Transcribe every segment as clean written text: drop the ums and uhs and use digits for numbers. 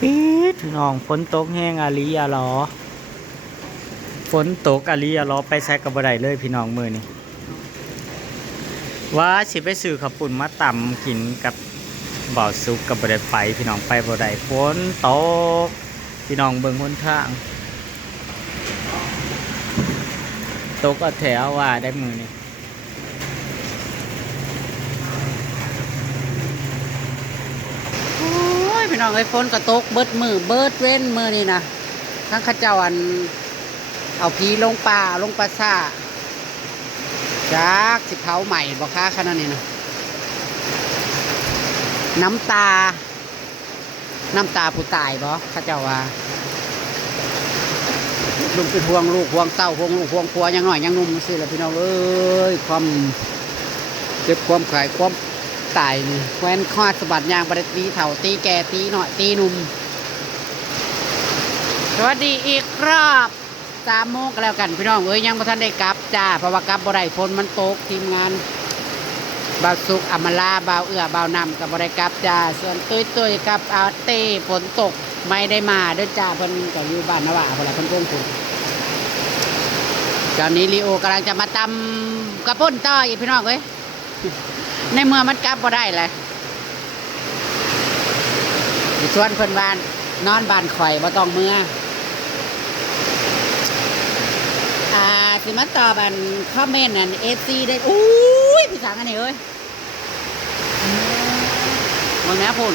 ปี๊ดพี่น้องฝนตกแห้งอาลีอาลอฝนตกอาลีอาลอไปใส่กับบ่ได้เลยพี่น้องมื้อนี้ว่าสิไปซื้อข้าวปุ้นมาตำกินกับบ่าวสุกกับบ่ได้ไปพี่น้องไปบ่ได้ฝนตกพี่น้องเบิ่งหนทางตกเอาแถวว่าได้มื้อนี้โอ้ยพี่น้องไอ้ฝนก็ตกเบิดมือเบิดเว้นมือนี่นะทั้งข้าเจ้าอันเอาผีลงป่าลงปลาซ่าจากสิเผาใหม่บ่ค้าขนาดนี้นะน้ำตาผู้ตายบ่ข้าเจ้าว่าลุงเป็นห่วงลูกห่วงเต้าห่วงลูกห่วงผัวยังหน่อยยังนุ่มสิแหละพี่น้องเอ้ยความเจ็บความขายความตายนี่แคว้นข้อสะบัดยางบริตีเถ่าตีแก่ตีหน่อยตีหนุ่มสวัสดีอีกรอบ3 โมงก็แล้วกันพี่น้องเอ้ยยังบ่ทันได้กลับจ้าเพราะว่ากลับบ่ได้ฝนมันตกทีมงานบ่าวสุกอำมาลาบ่าวเอื้อบ่าวนำกับบ่ได้กลับจ้าส่วนตุ้ยกับอาเต้ฝนตกไม่ได้มาเด้อจ้าเพิ่นก็อยู่บ้านนะว่าเพิ่นละเพิ่นโกงฝนตอนนี้ลีโอกำลังจะมาตำกระปุ้นต่ออีกพี่น้องเอ้ยในเมื่อมันกลับบ่ได้เลยชวนเพิ่นบ้านนอนบ้านข่อยบ่ต้องเมื่อสิมาตอบอันคอมเมนต์อันACได้อุ้ยพี่สังอันนี้เอ้ยมึงแม่พูด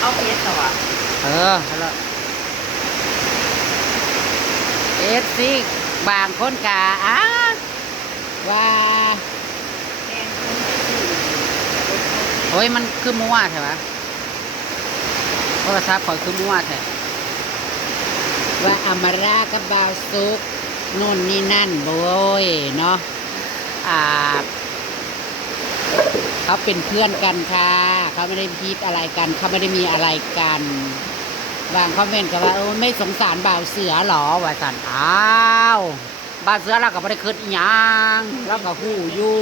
เอาเพชรว่ะฮัลโหลAC บางคนกะว่าโอ้ยมันคือมั่วใช่ปะโทรศัพท์ข่อยคือมั่วใช่ว่าอมรากับบาวซุกนู่นนี่นั่นโว้ยเนาะเขาเป็นเพื่อนกันค่ะเขาไม่ได้พีดอะไรกันเขาไม่ได้มีอะไรกันบางคอมเมนต์ก็ว่าไม่สงสารบ่าวเสือหรอว่าสันอ้าวบ่าวเสือเราก็ไม่ได้คิดอีหยังเราก็หู้อยู่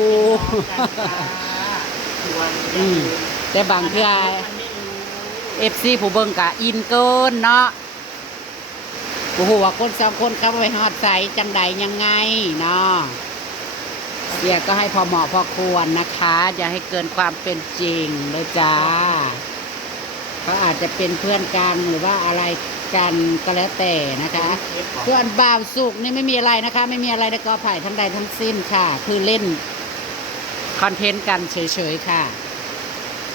แต่บางเทื่อFC ผู้เบิ่งกะอินเกินเนาะโอ้โหว่าคน2 คนเข้าไปฮอดใส่จังใดยังไงเนาะเสียก็ให้พอเหมาะพอควรนะคะอย่าให้เกินความเป็นจริงเลยจ้าเขาอาจจะเป็นเพื่อนกันหรือว่าอะไรกันก็แล้วแต่นะคะส่วนบ่าวสุกนี่ไม่มีอะไรนะคะไม่มีอะไรในกอไผ่ทั้งใดทั้งสิ้นค่ะคือเล่นคอนเทนต์กันเฉยๆค่ะ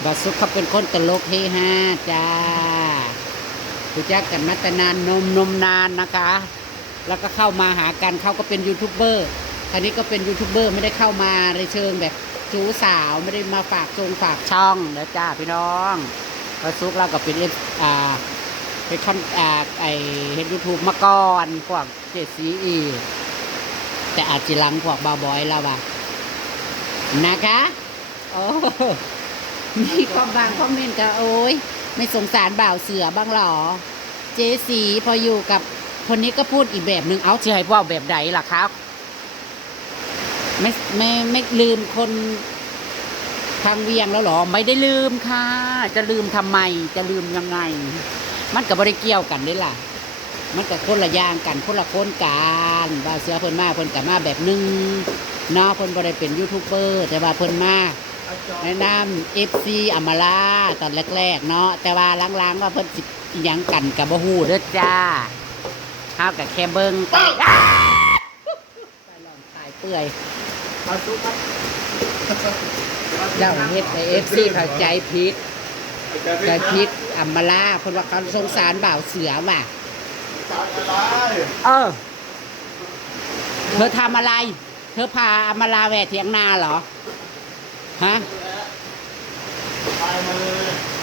บ่าวสุกเขาเป็นคนตลกเฮฮาจ้ารู้จักกันมาแต่นานนมนานนะคะแล้วก็เข้ามาหากันเขาก็เป็นยูทูบเบอร์อันนี้ก็เป็นยูทูบเบอร์ไม่ได้เข้ามาในเชิงแบบจู๋สาวไม่ได้มาฝากฝากช่องแล้วจ้าพี่น้องกระซุกเราก็เป็นเป็นคอนไอเห็นยูทูบมาก่อนพวกเจสีอีแต่อาจจะลังพวกบาบอยเราอะนะคะโอ้มีความบางคอมเมนต์ก็โอ้ยไม่สงสารบ่าวเสือบ้างหรอเจสีพออยู่กับคนนี้ก็พูดอีกแบบหนึ่งเอาจะให้ว่าแบบใดล่ะครับไม่ลืมคนทางเวียงแล้วหรอไม่ได้ลืมค่ะจะลืมทำไมจะลืมยังไงมันกับบริเกี่ยวกันได้ล่ะมันกับคนละอย่างกันคนละคนกันบ่าวเสือเพิ่นมาเพิ่นกับมาแบบนึงเนาะเพิ่นบ่ได้เป็นยูทูบเบอร์แต่ว่าเพิ่นมาแนะนำ FC อำมาลาตอนแรกๆเนาะแต่ว่าล้างๆว่าเพิ่นสิหยังกันกับบ่ฮู้เด้อจ้าเฮาก็แค่เบิ่งไปลองถ่ายเปื่อยมาสุกครับเจ้าเฮ็ดให้ FC เข้าใจผิดอำมาลาเพิ่นว่าเขาสงสารบ่าวเสือว่ะเธอทำอะไรเธอพาอำมาลาแหวะเถียงนาเหรอฮะ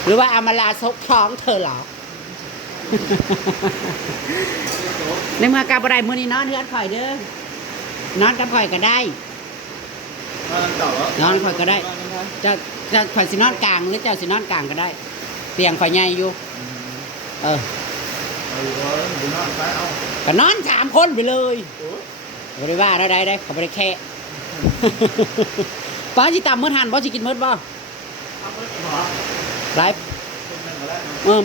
หรือว่าอำมาลาซกท้องเธอเหรอในเมื่อกาบอะไรมือนี้นอนเฮือนข่อยเด้อนอนกับข่อยก็ได้นอนข่อยก็ได้จะข่อยสินอนกลางหรือเจ้าสินอนกลางก็ได้เตียงข่อยใหญ่อยู่ก็นอน3 คนไปเลยบริว่าได้เขาบริแค่ป้าจิตามมืดหันป้าจิกินมืดบ่ หลาย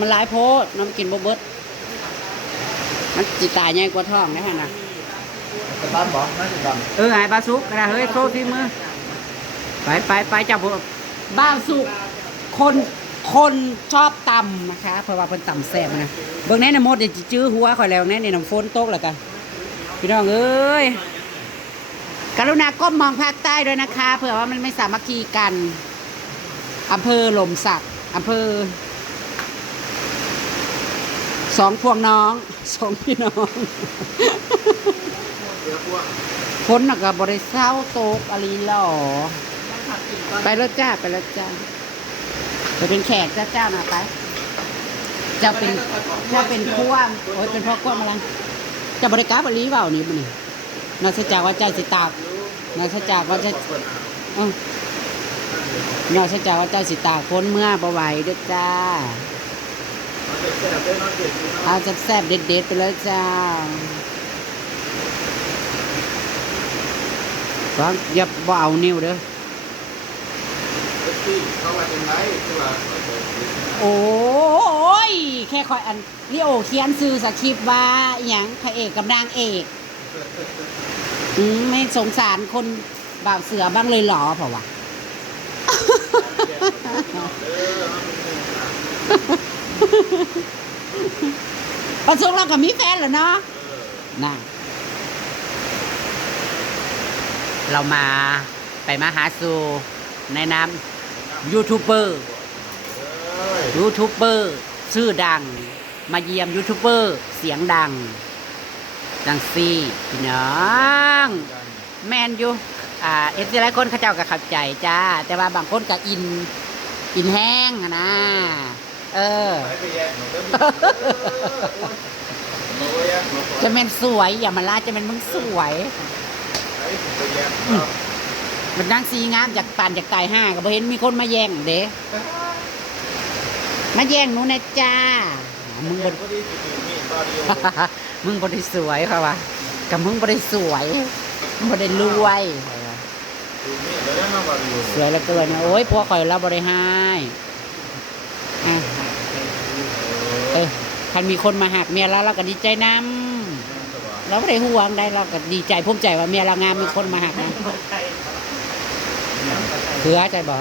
มันหลายโพดน้ำกินบ่เบิดมันจิตายใหญ่กว่าท้องนะฮะนะ จะบ้านบอกน่าจะดัง ไอ้บาสุกกระดาเฮ้ยโทษที่มือไปจับบ้าสุกคนชอบตำนะคะเพราะว่าเพิ่นตำแซ่บนะเบิ่งแน่ในหมดเดี๋ยวจะจื้อหัวข่อยแล้วแน่ในน้ำฝนตกแล้วกันพี่น้องเอ้ยกรุณาก้มมองภาคใต้ด้วยนะคะเผื่อว่ามันไม่สามัคคีกันอำเภอหล่มสักอำเภอสองพวงน้องสองพี่น้องฝนน่ะก็บริเศร้าตกอลีหล่อไปแล้วจ้าไปเป็นแขกเจ้านะไปจะเป็นพ่วงโอ้ยเป็นพ่อพ่วงมาแล้วจะบริการบริเปล่านี่มันนี่นาสจากว่าใจสิตากนาสจากว่าใจนาสจากว่าใจสิตากฝนเมื่อบ่ไหวเด้อจ้าเอาแซ่บๆเด็ดๆไปเลยจ้าฟังอย่าบ่เอานิ้วเด้อโอ้ยแค่คอยอันลิโอเขียนซื้อสคริปต์ว่าอย่างพระเอกกับนางเอกไม่สงสารคนบ่าวเสือบ้างเลยหรอเปล่าวะประสงค์เรากับมีแฟนเหรอเนาะน่ะเราไปมาหาสู่ในน้ำยูทูบเบอร์ชื่อดังมาเยี่ยมยูทูบเบอร์เสียงดังซี่พี่น้องแมนอยู่เอฟซีหลายคนเขาเจ้าก็เข้าใจจ้าแต่ว่าบางคนก็อินแห้งนะจะเป็นสวยอย่ามาล่าจะเป็นมึงสวยมันนั่งซีงามจากปั่นจากตายห้าก็บ่เห็นมีคนมาแย่งเด้มาแย่งหนูนะจ้ามึงบ่ได้สวยค่ะวะกับมึงบ่ได้สวยมึงบ่ได้รวยสวยแล้วเกินโอ้ยพวกข่อยเราบ่ได้ให้คันมีคนมาหักเมียเราก็ดีใจนำเราไม่ได้ห่วงได้เราก็ดีใจภูมิใจว่าเมียเรางามมีคนมาหักนะเผื่อใจบ่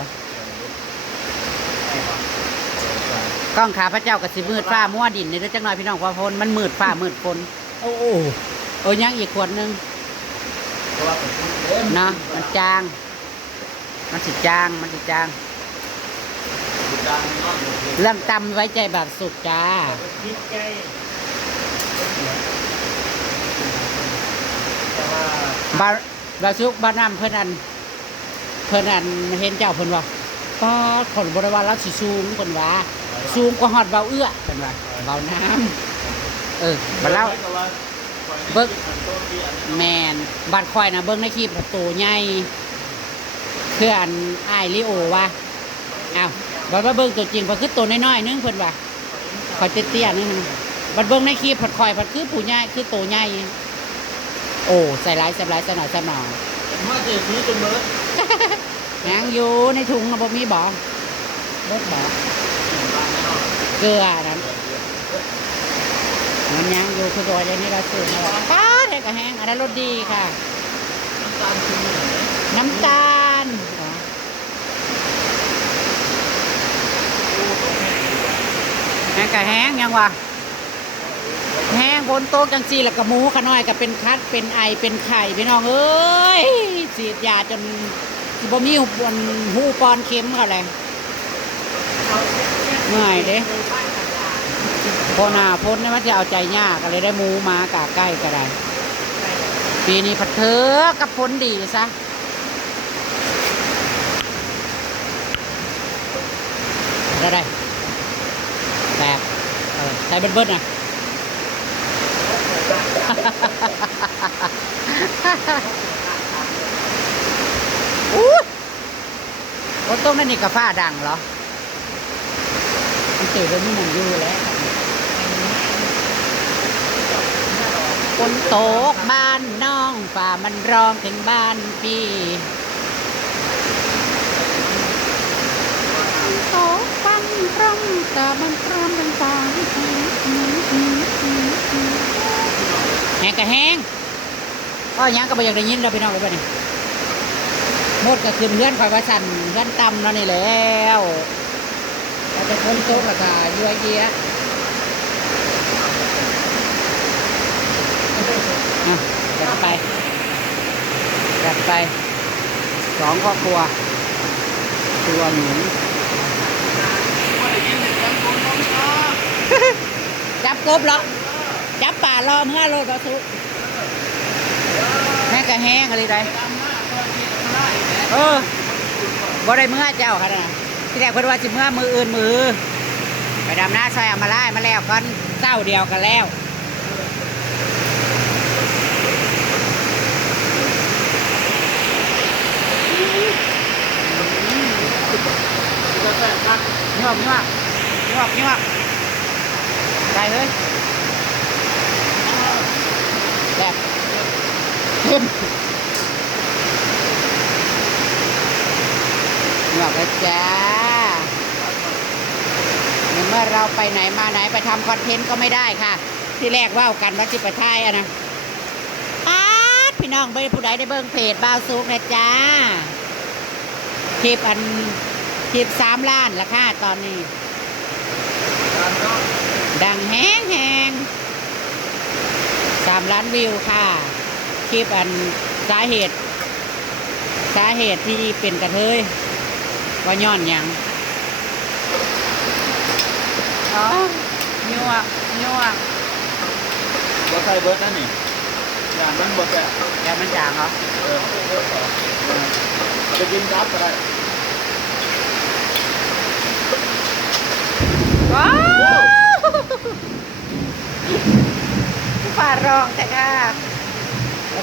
กล้องขาพระเจ้ากับสิมืดฟ้ามั่วดินในเรื่องจังหน่อยพี่น้องพอพลมันมืดฟ้ามืดฝนโอ้ยังอีกขวดนึงนะมันจางมันสิจางเรื่องตำไว้ใจแบบสุดจ้าบาซุกบาน้ำเพื่อนอันเห็นเจ้าเพื่อนว่าป้าคนบริวารเราสิสูงเพื่อนว่าสูงกว่าหอดเบาเอื้อเพื่อนว่าเบาน้ำมาเล่าเบิ้งแมนบัดคอยนะเบิ้งในคลิปโตใหญ่เพื่อนไอริโอว่าอ้าวบัดว่าเบิ้งตัวจริงพอคือตัวน้อยๆนึงเพื่อนว่าคอยเตี้ยๆนึงบัดเบิ้งในคลิปผัดคอยผัดคือผู้ใหญ่คือโตใหญ่โอ้ใส่ร้ายแซ่บร้ายใส่หน่อยมาเจอซื้อจนเบิร์ดยังอยู่ในถุงนะบ่มีบ่เบิดบ่เกลือนั้นมันยังอยู่คือตัวอย่างนี้เราซื้อมาป้าแท้กระแห้งอันนั้นรสดีค่ะน้ำตาลแห้งกระแห้งยังวะแห้งบนโต๊ะจังซีแล้วก็หมูขน้อยก็เป็นคัดเป็นไอเป็นไข่พี่น้องเอ้ยฉีดยาจนสิบ่มีหูปอนเข็มเขาเลยเมื่อยเด้พอหน้าพ้นนี่มันจะเอาใจยากก็เลยได้หมูมากาใกล้ก็ได้ปีนี้ผัดเถอกับพ้นดีซะได้แตกใส่เบิดๆนะรถต้มนั่นนี่กาฟ้าดังเหรอมันเกิดแล้วนี่มันอยู่แล้วฝนตกบ้านน้องฝ่ามันร้องถึงบ้านพี่ตกฟันร งกะแห้งก็ยังก็บ่อยากได้ยินเราพี่น้องเลยป่ะนี่หมดก็คืนเพื่อนคอยว่าสั่นเพื่อนตำแล้วนี่แล้วเราจะพ้นโต๊ะราคายั่วเยี้ยจัดไป2 ครอบครัวตัวหนูจับกบเหรอจับป่ารอเมื่อโลดเราสุแม่กะแห้งอะไรได้บ่ได้เมื่อเจ้าค่ะนะที่แรกเพิ่นว่าสิเมื่อมืออื่นมือไปดำหน้าซอยเอามาไล่มาแล้วกันเจ้าเดียวกันแล้วยวบได้เฮ้ยแบบขึ้นหยอกเลยจ้าในเมื่อเราไปไหนมาไหนไปทำคอนเทนต์ก็ไม่ได้ค่ะที่แรกว่ากันว่าจิไปท้ายอะนะพี่น้องเบิ้งผู้ใดได้เบิ้งเพจบ่าวซุกนะจ้าคลิป3 ล้านละค่ะตอนนี้ดังแห้ง3 ล้านวิวค่ะคลิปสาเหตุที่เป็นกระเทยว่าย้อนหยังยั่วบ่ใส่เบิร์ดนั่นนี่ยานมันบ่แก่ ยามันจางเหรอ ไปกินครับก็ได้ ว้าวฝ่ารองแต่ค่ะ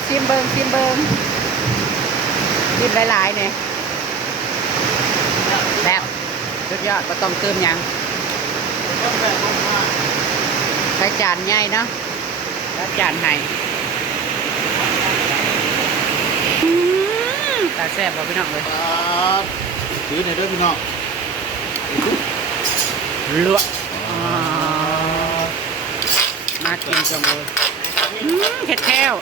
ชิมเบิงชิมหลายๆเนี่ยแบบสุดยอดก็ต้องเติมหยังใช้จานใหญ่เนาะแล้วจานไหนตาแซ่บบ่พี่น้องเลย ครับถือหน่อยด้วยพี่น้อง ลวกมากินจังเลยเข็ดแค้ว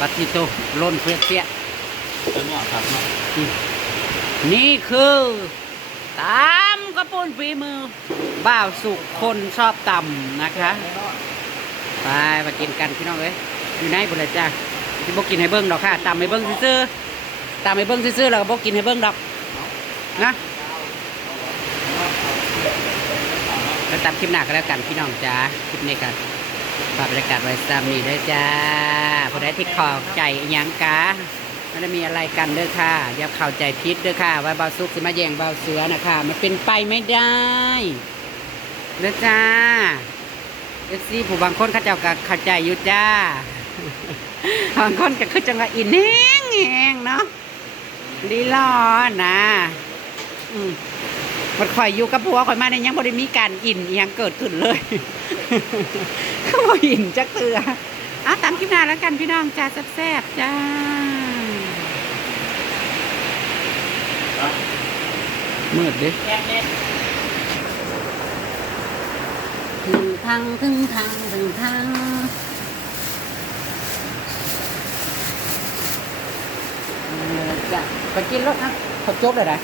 ปฏิโตล้นเฟี้ย จะเนี่ยผักเนาะ นี่คือตำกระปุนฝีมือบ่าวสุกคนชอบตำนะคะไปมากินกันพี่น้องเอ้ยอยู่ไหนบุญเลยจ้าที่บอกกินให้เบิ้งดอกค่ะตำให้เบิ้งซื่อๆแล้วก็บอกกินให้เบิ้งดอกนะแล้วตามคลิปหน้าก็แล้วกันพี่น้องจ้าคลิปนี้กันฝากบรรยากาศไว้ซ้ำนี่ด้วยจ้าผู้ใดที่ขอใจยังกะไม่ได้มีอะไรกันเด้อค่ะอย่าเข้าใจผิดเด้อค่ะว่าเบาซุกสิมาแย่งเบาเสือนะคะมันเป็นไปไม่ได้เด้อจ้าซีผู้บางคนเขาเจ้าก็เข้าใจอยู่จ้าบางคนก็คือจังว่าอินแห้งเนาะลีลอนะมันข่อยอยู่กับผัวข่อยมาเนี่ยยังบ่ได้มีการอินยังเกิดขึ้นเลยก็บ่อินจักเตือตามคลิปหน้าแล้วกันพี่น้องจ้าแซ่บๆจ้ามืดดิถึงทางจ้ะไปกินรถนะเขาจบเลยนะ